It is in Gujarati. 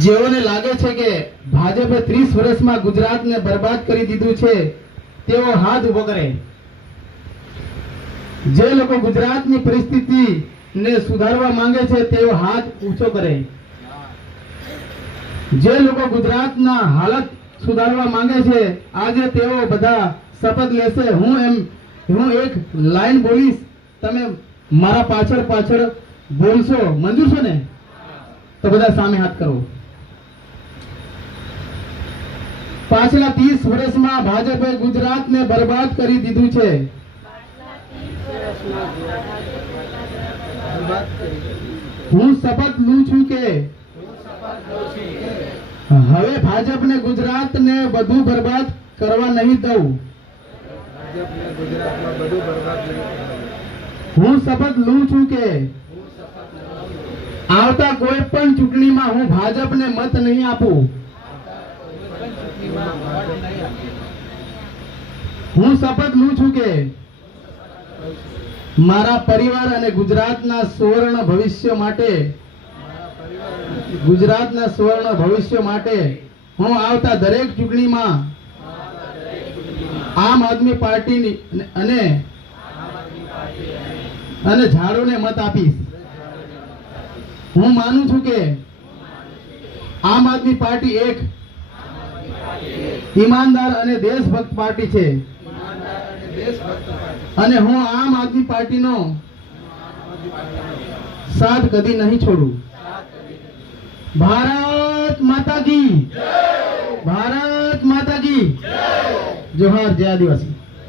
જેઓને લાગે છે કે ભાજપે ત્રીસ વર્ષમાં ગુજરાતને બરબાદ કરી દીધું છે, તેઓ હાથ ઊભો કરે જે લોકો ગુજરાતની પરિસ્થિતિને સુધારવા માંગે છે, તેઓ હાથ ઊંચો કરે. જે લોકો ગુજરાતના હાલત સુધારવા માંગે છે, આજે તેઓ બધા શપથ લેશે. હું એમ, હું એક લાઈન બોલીશ, તમે મારા પાછળ પાછળ બોલશો. મંજૂર છો ને? તો બધા સામે હાથ કરો. પાછલા ત્રીસ વર્ષમાં ભાજપે ગુજરાતને બરબાદ કરી દીધું છે હું શપથ લઉં છું કે હવે ભાજપને ગુજરાતને બધું બરબાદ કરવા નહીં દઉં. હું શપથ લઉં છું કે આવતા કોઈ પણ ચૂંટણીમાં હું ભાજપને મત નહીં આપું ચૂંટણીમાં ભાજપ નહીં આપે. હું શપથ લઉં છું કે મારા પરિવાર અને ગુજરાતના સુવર્ણ ભવિષ્ય માટે ગુજરાતના સુવર્ણ ભવિષ્ય માટે હું આવતા દરેક ચૂંટણીમાં આમ આદમી પાર્ટીની અને અને ઝાડુને મત આપીશ. હું માનું છું કે આમ આદમી પાર્ટી એક ઈમાનદાર અને દેશભક્ત પાર્ટી છે. અને હું આમ આદમી પાર્ટીનો સાથ કદી નહીં છોડું. ભારત માતાજી ભારત માતાજી જોહાર જય આદિવાસી.